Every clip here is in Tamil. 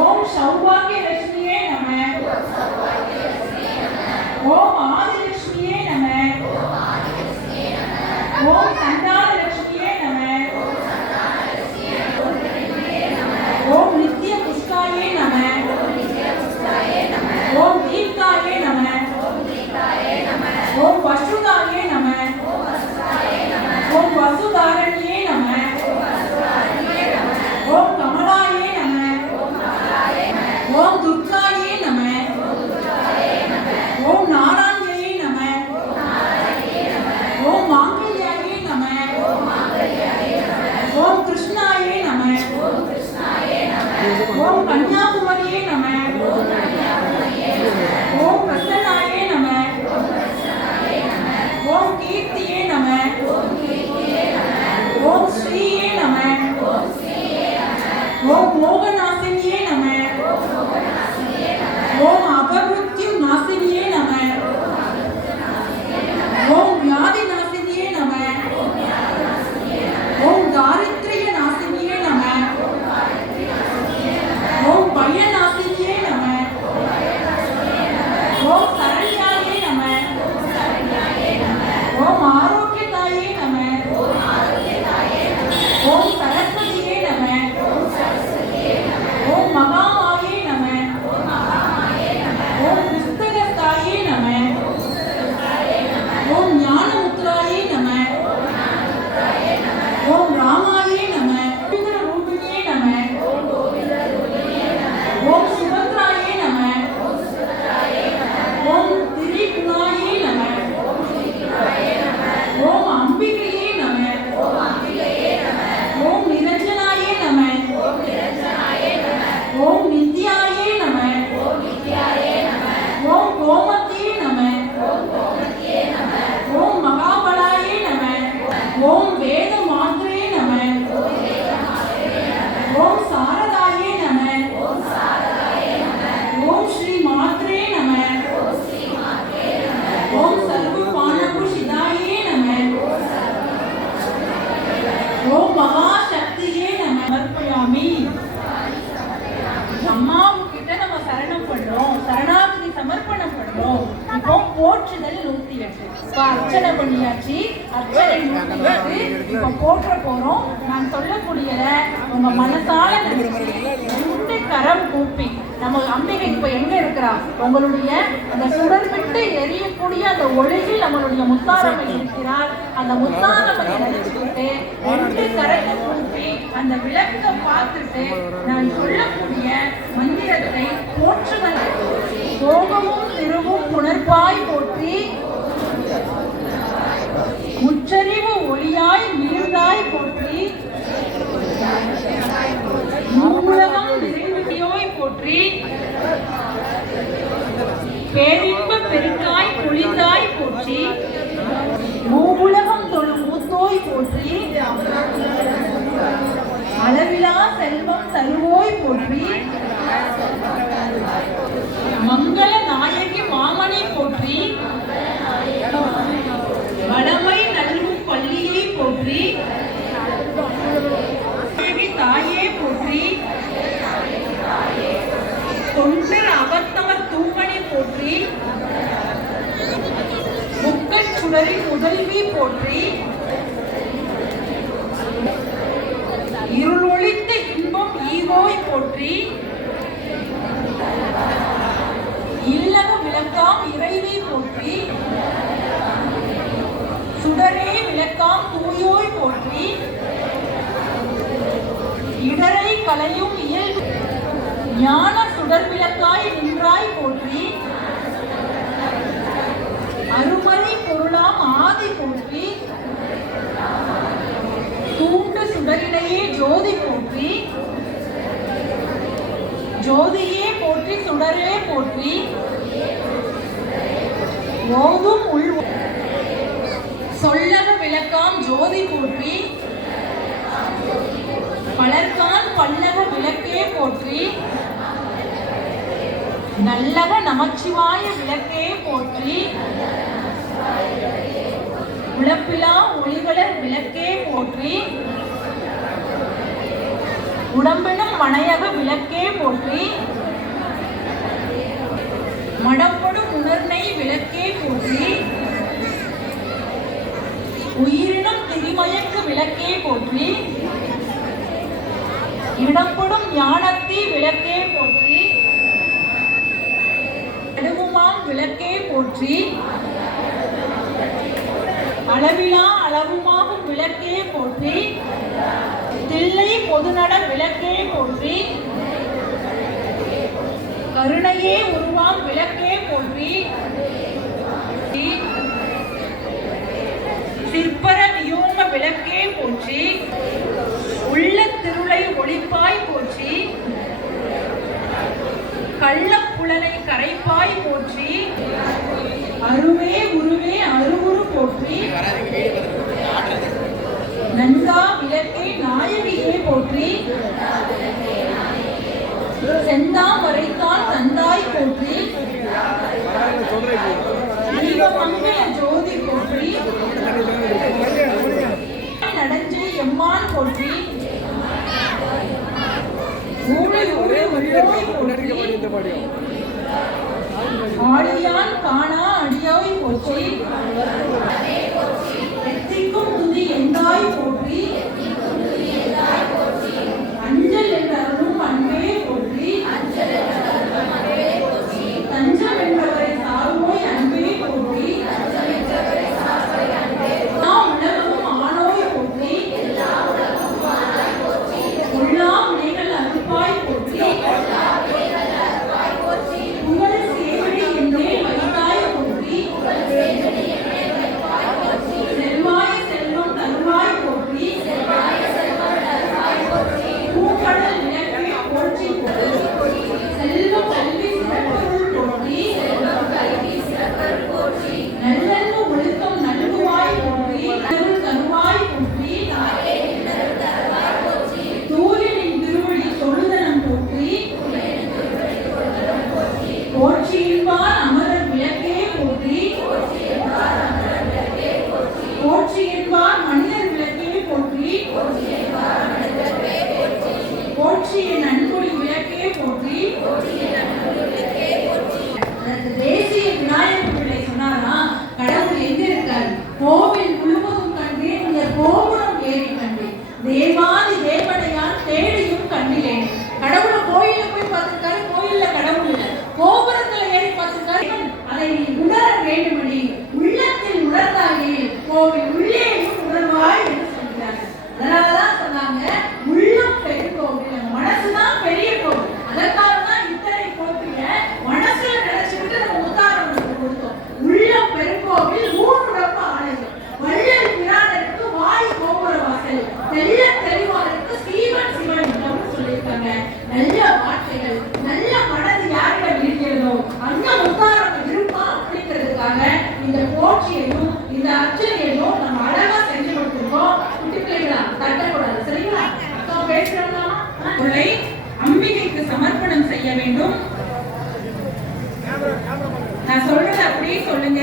ஓம் சௌபாகிய லட்சுமியே நம. ஓம் ஆதிலட்சுமியே நம. ஓம் அர்ச்சனை பண்ணியாச்சு அர்ச்சனை நூத்தி எட்டு இப்போ போற்ற போறோம். நான் சொல்லக்கூடியத உங்க மனசால நினைச்சு ரெண்டு கரம் கூப்பி. நம்ம அம்பிகை இப்ப எங்க இருக்கிறா? உங்களுடைய அந்த சுடர் விட்டு எரியக்கூடிய அந்த ஒளியில் நம்மளுடைய முத்தாரமை இருக்கிறார் அந்த முத்தாரமை நினைச்சுக்கிட்டு ரெண்டு கரத்தை கூப்பி அந்த விளக்க பார்த்துட்டு நான் சொல்லக்கூடிய மந்திரத்தை போற்றுதல். கோபமும் திருவும் புணர்ப்பாய் போற்றி முச்சரிவு ஒளியாய் கலையும் இயல் ஞான சுடர் விளக்காய் நின்றாய் போற்றி. அருமறை பொருளாம் ஆதி போற்றி. தூண்டு சுடரிடையே ஜோதி போற்றி. ஜோதியே போற்றி சுடரே போற்றி. ஓதும் உள் சொல்லக விளக்காம் ஜோதி போற்றி. பலர்கான் பல்லக விளக்கே போற்றி நல்லக நமச்சிவாய விளக்கே போற்றி உழப்பிலா ஒளிவளர் விளக்கே போற்றி உடம்பினும் மனையக விளக்கே போற்றி மடப்படும் உணர்னை விளக்கே போற்றி உயிரினும் திரிமயக்கு விளக்கே போற்றி இடப்படும் ஞானத்தி விளக்கே போற்றி. நடுவுமாம் விளக்கே போற்றி. அளவிலா அளவுமாகும் விளக்கே போற்றி. தில்லை பொதுநட விளக்கே போற்றி. கருணையே உருவாம் விளக்கே போற்றி. சிற்பர வியோம விளக்கே போற்றி. உள்ள திருளை ஒளிப்பாய் போற்றி கள்ளப்புலனை கரைப்பாய் போற்றி அருவே உருவே அருவுரு போற்றி நந்தா விளக்கே நாயகியே போற்றி செந்தா வரைத்தால் தந்தாய் போற்றி தீபமங்கல ஜோதி போற்றி நடஞ்சு எம்மான் போற்றி ஊழி ஊழி உள்ளோய் போற்றி ஆடியான் காணா அடியோய் போற்றி அதனாலதான் பொருளை அம்பிகைக்கு சமர்ப்பணம் செய்ய வேண்டும். நான் சொல்றது அப்படியே சொல்லுங்க.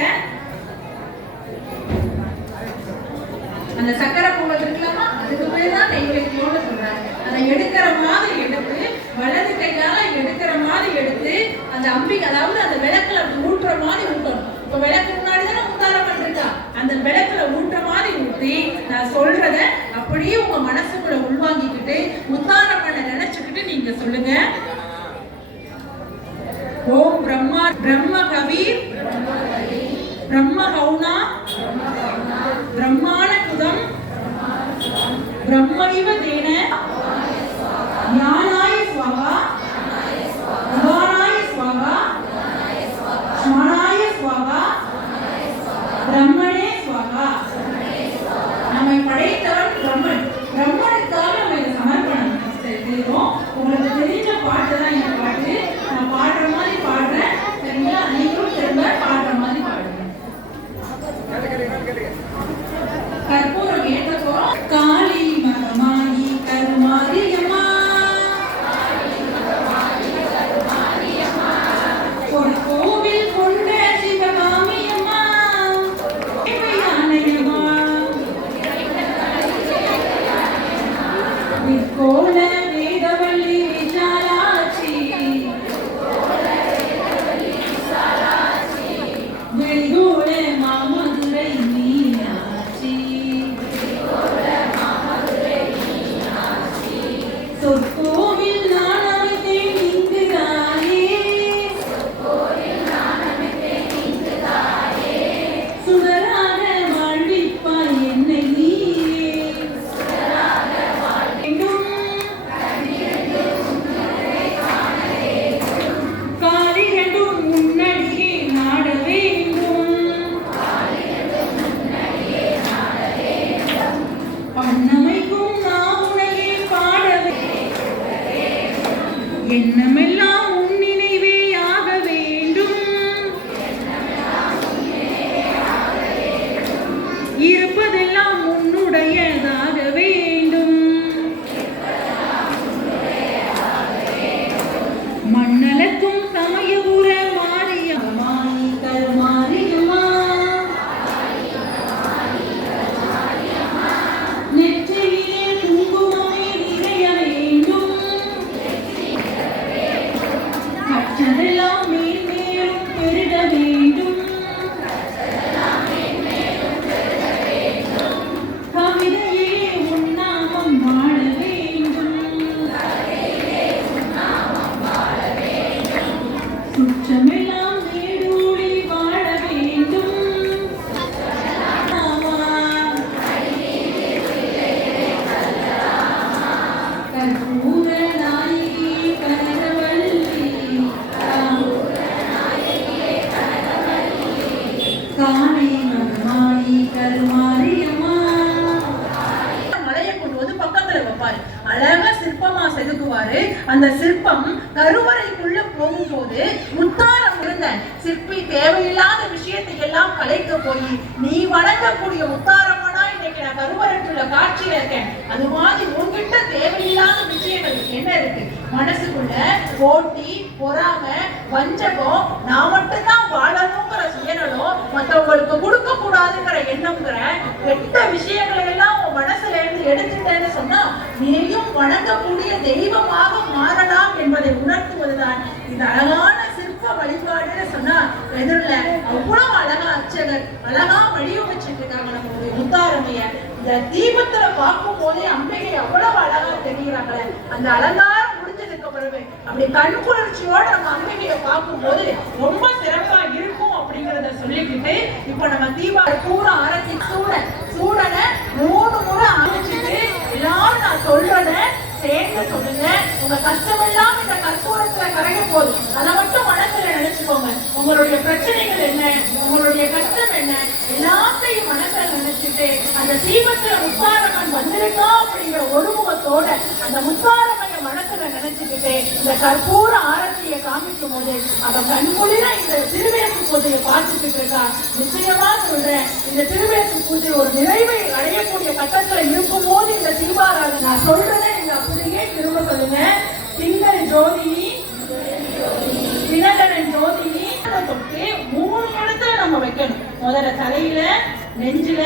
அந்த சக்கரை பொங்கல் இருக்கலாமா அதுக்கு பேர் தான் வைக்கணும்னு சொல்றாங்க. அதை எடுக்கிற மாதிரி எடுத்து வலது கையால எடுக்கிற மாதிரி எடுத்து அந்த அம்பிகை அதாவது அந்த விளக்குல அப்படி ஊட்டுற மாதிரி ஊட்டணும். இப்ப விளக்கு முன்னாடி தானே உத்தாரம் பண்ணிருக்கா. அந்த விளக்குல ஊட்டுற மாதிரி ஊற்றி நான் சொல்றதை அப்படியே உங்க மனசுக்குள்ள உள்வாங்கிக்கிட்டு உத்தாரம் பண்ண நினைச்சுக்கிட்டு நீங்க சொல்லுங்க. ஓம் பிரம்மா பிரம்ம கவி பிரம்ம கவுனா பிரம்மாண குதம் பிரம்மணிவ இருக்கேன். அது மாதிரி உங்ககிட்ட தேவையில்லாத விஷயங்கள் என்ன இருக்கு? மனசுக்குள்ள போட்டி பொறாம வஞ்சகம் நான் மட்டும்தான் வாழணுங்கிற சுயநலம் மத்தவங்களுக்கு கொடுக்க கூடாதுங்கிற எண்ணம்ங்கிற கெட்ட விஷயங்களை எல்லாம் உன் மனசுல இருந்து எடுத்துட்டேன்னு சொன்னா நீயும் வணங்கக்கூடிய தெய்வமாக மாறலாம் என்பதை உணர்த்துவதுதான். இந்த அழகான சிற்ப வழிபாடுன்னு சொன்னா எதிரில் அவ்வளவு அழகா அர்ச்சகர் அழகா வடிவமைச்சிட்டு இருக்காங்க நம்மளுடைய முத்தாரமையை இந்த தீபத்துல பார்க்கும் போதே அம்பிகை எவ்வளவு அழகா தெரிகிறாங்களே. அந்த அலங்காரம் முடிஞ்சதுக்கு பிறகு அப்படி கண் குளிர்ச்சியோட நம்ம அம்பிகையை பார்க்கும்போது ரொம்ப சிறப்பா இருக்கும் அப்படிங்கறத சொல்லிக்கிட்டு இப்ப நம்ம தீபா பூரா ஆரத்தி சூட சூடனை மூணு முறை அமைச்சிட்டு எல்லாரும் நான் சொல்றேன் சேர்ந்து சொல்லுங்க. உங்க கஷ்டம் எல்லாம் இந்த கற்பூரத்துல கரைய போதும். அதை மட்டும் மனசுல நினைச்சுக்கோங்க. உங்களுடைய பிரச்சனைகள் என்ன? உங்களுடைய கஷ்டம் என்ன? எல்லாத்தையும் மனசுல நினைச்சிட்டு அந்த தீபத்துல முத்தாரம்மன் வந்திருக்கா அப்படிங்கிற ஒருமுகத்தோட அந்த முத்தாரம்மைய மனசுல நினைச்சுக்கிட்டு இந்த கற்பூர ஆரத்தியை காமிக்கும் போது அவ கண்குளிர இந்த திருவேப்பு பூஜையை பார்த்துக்கிட்டு இருக்கா. நிச்சயமா சொல்றேன். இந்த திருவேப்பு பூஜை ஒரு நிறைவை அடையக்கூடிய கட்டத்துல இருக்கும் போது இந்த தீபாராதனை. நான் சொல்றேன் திரும்ப சொல்லுங்க. திங்கள் ஜோதினி தினகரன் ஜோதினி. அதை தொட்டு மூணு இடத்துல நம்ம வைக்கணும். முதல்ல தலையில நெஞ்சில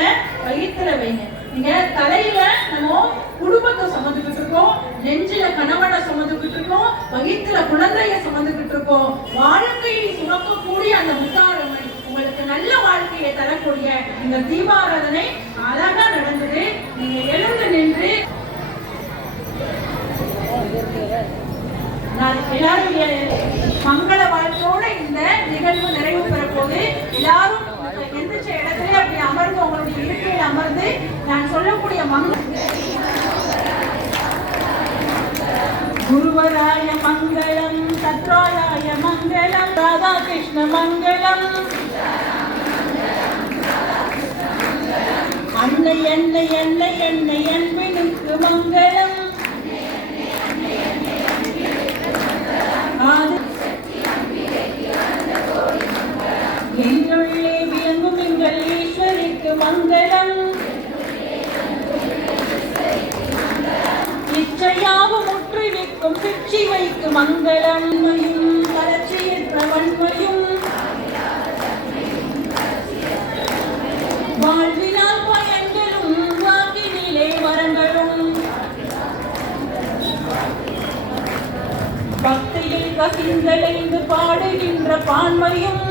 வயிற்றுல வைங்க. நீங்க தலையில நம்ம குடும்பத்தை சுமந்துக்கிட்டு இருக்கோம் நெஞ்சில கணவனை சுமந்துக்கிட்டு இருக்கோம் வயிற்றுல குழந்தைய சுமந்துக்கிட்டு இருக்கோம். வாழ்க்கையை சுமக்கக்கூடிய அந்த முத்தாரம் உங்களுக்கு நல்ல வாழ்க்கையை தரக்கூடிய இந்த தீபாராதனை அழகா நடந்தது. நீங்க எழுந்து நின்று நான் எல்லாருடைய மங்கள வாழ்க்கையோட இந்த நிகழ்வு நிறைவு பெற போது எல்லாரும் எந்திரிச்ச இடத்துல அப்படி அமர்ந்து உங்களுடைய இருக்கையில் அமர்ந்து நான் சொல்லக்கூடிய மங்க குருவராய மங்களம் சத்ராயாய மங்களம் ராதாகிருஷ்ண மங்களம். அன்னை என்னை என்னை என்னை அன்பினுக்கு மங்களம். நிற்கும் பிச்சி வைக்கு மங்களம் கலர்ச்சியற்ற வன்மையும் வாழ்வினால் பயன்களும் வாக்கினிலே வரங்களும். பக்தியில் கசிந்தடைந்து பாடுகின்ற பான்மையும்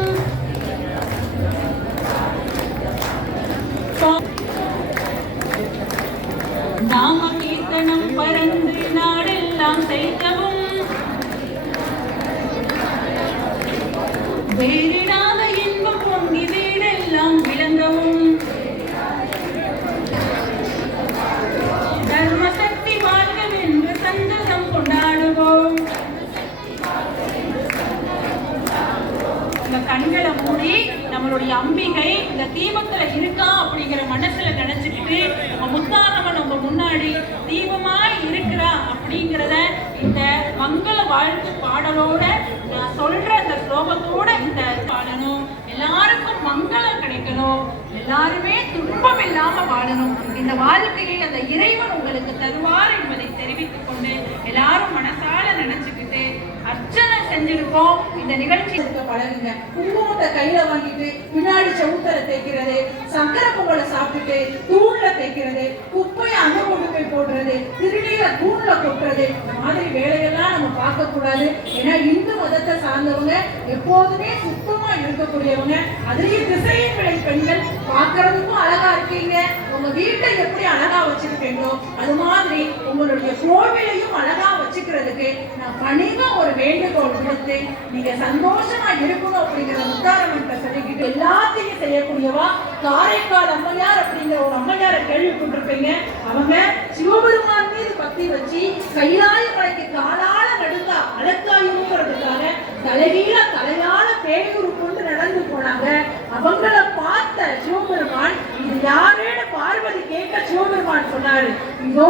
வீடெல்லாம் தர்மசக்தி தர்மசக்தி வாழ்கவென்று சந்தோஷம் கொண்டாடுவோம். இந்த கண்களை மூடி நம்மளுடைய அம்பிகை இந்த தீபத்துல இருக்கா அப்படிங்கிற மனசுல நினைச்சுக்கிட்டு நம்ம முத்தாரம்மன் முன்னாடி தீபமாய் இருக்கிறா அப்படிங்கிறத இந்த மங்கள வாழ்த்து பாடலோட நான் சொல்ற அந்த ஸ்லோகத்தோட இந்த எல்லாருக்கும் மங்களம் கிடைக்கணும். எல்லாருமே துன்பம் இல்லாம வாழணும். இந்த வாழ்க்கையை அந்த இறைவன் உங்களுக்கு தருவார் என்பதை தெரிவித்துக் கொண்டு எல்லாரும் மனசால நினைச்சுக்கிட்டு அர்ச்சனை செஞ்சிருக்கோம் இந்த நிகழ்ச்சி இருக்க பழகுங்க. குங்குமத்தை கையில வாங்கிட்டு பின்னாடி சவுத்தரை தேய்க்கிறது சக்கரை பொங்கலை சாப்பிட்டுட்டு தூண்ல தேய்க்கிறது குப்பையை அங்க கொண்டு போய் போடுறது திருநீரை தூண்ல கொட்டுறது இந்த மாதிரி வேலையெல்லாம் நம்ம பார்க்க கூடாது ஏன்னா இந்து மதத்தை சார்ந்தவங்க எப்போதுமே சுத்தம் இருக்கக்கூடியவங்க அதுலயும் திசையின் விளை பெண்கள் பார்க்கறதுக்கும் அழகா இருக்கீங்க. உங்க வீட்டை எப்படி அழகா வச்சிருக்கீங்களோ அது மாதிரி உங்களுடைய கோவிலையும் அழகா வச்சுக்கிறதுக்கு நான் பணிவா ஒரு வேண்டுகோள் விடுத்து நீங்க சந்தோஷமா இருக்கணும் அப்படிங்கிற முத்தாரமன்ட்ட சொல்லிக்கிட்டு எல்லாத்தையும் செய்யக்கூடியவா காரைக்கால் அம்மையார் அப்படிங்கிற ஒரு அம்மையார கேள்விப்பட்டிருப்பீங்க அவங்க சிவபெருமான் மீது பக்தி வச்சு கைலாய மலைக்கு காலால நடுங்கா அழக்காயுங்கிறதுக்காக தலைகீழ தலையால பேகுரு கொண்டு நடந்து போனாங்க. அவங்கள பார்த்த சிவபெருமான் இது யாரேன்னு பார்வதி கேட்க சிவபெருமான் சொன்னாரு. இதோ